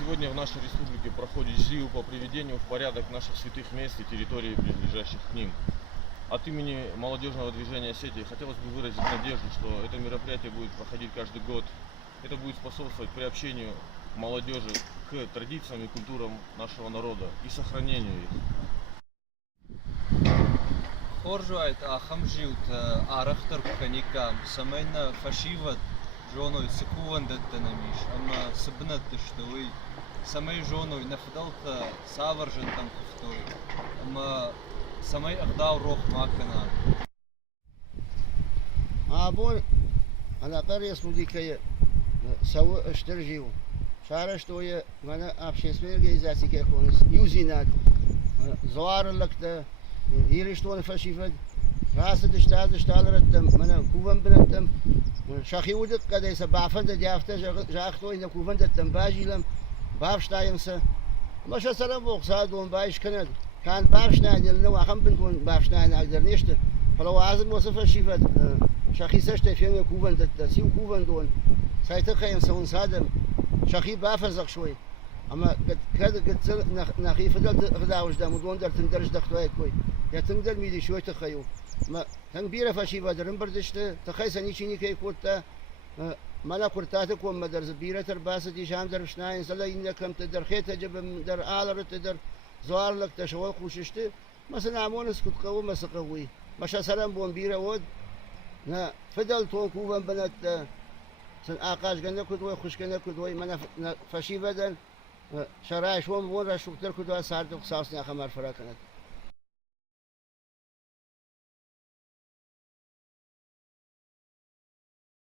Сегодня в нашей республике проходит ЖИУ по приведению в порядок наших святых мест и территорий, принадлежащих к ним. От имени молодежного движения «Сети» хотелось бы выразить надежду, что это мероприятие будет проходить каждый год. Это будет способствовать приобщению молодежи к традициям и культурам нашего народа и сохранению их. Хоржуайт ахамжиут арахтар каникам самайна фашиват жоной сыкуван даттанамиш, ама сыбнат тыштовый самай жоной нафдалта саваржан там куфтой, ама самай ахдау рох макана. Абон على قرية صديقية سووا اشترجيو شارش توي وانا ابشي سمير جايزاتي كيكون يوزينات زوار لك ده يريش تون فشيفد راسة اشتال رتم منا كوفن بنتم شاخي ودك قد يسبع فند جافته جاختو إن كوفن دتم باجي لم بافش تايمسه مش سلام بوقصادون بايش كند كان بافش نادي لنا وخم بنتون بافش نادي أقدر نشته فلو عازم وصف شيفد شاخي سشته فين كوفن دت سيو كوفن دون سايتخين سون سادم شاخي بافزق شوي اما قد نخي فدل غداوش دا مدون در تندرج دختوي كوي يا تندر ميدي شوي تخيو ما تنبيره فشي بدرن بردشت تخي سني شيني كي كوتا مالا كورتاتك وما در زبيره ترباسه دي شام در شناين سلا انكم تدر خيت جب در آلر تدر زوار لك تشوال خوششت مثلا عمونس كنت قوي مسقوي مش سلام بون بيره ود نا فدل تون كوفن بنت سن آقاش قلنا كدوي خوش قلنا كدوي منا فشي بدل شرايش وم ورا شكتر كدوي صار دو خصاصني أخمر فراكنت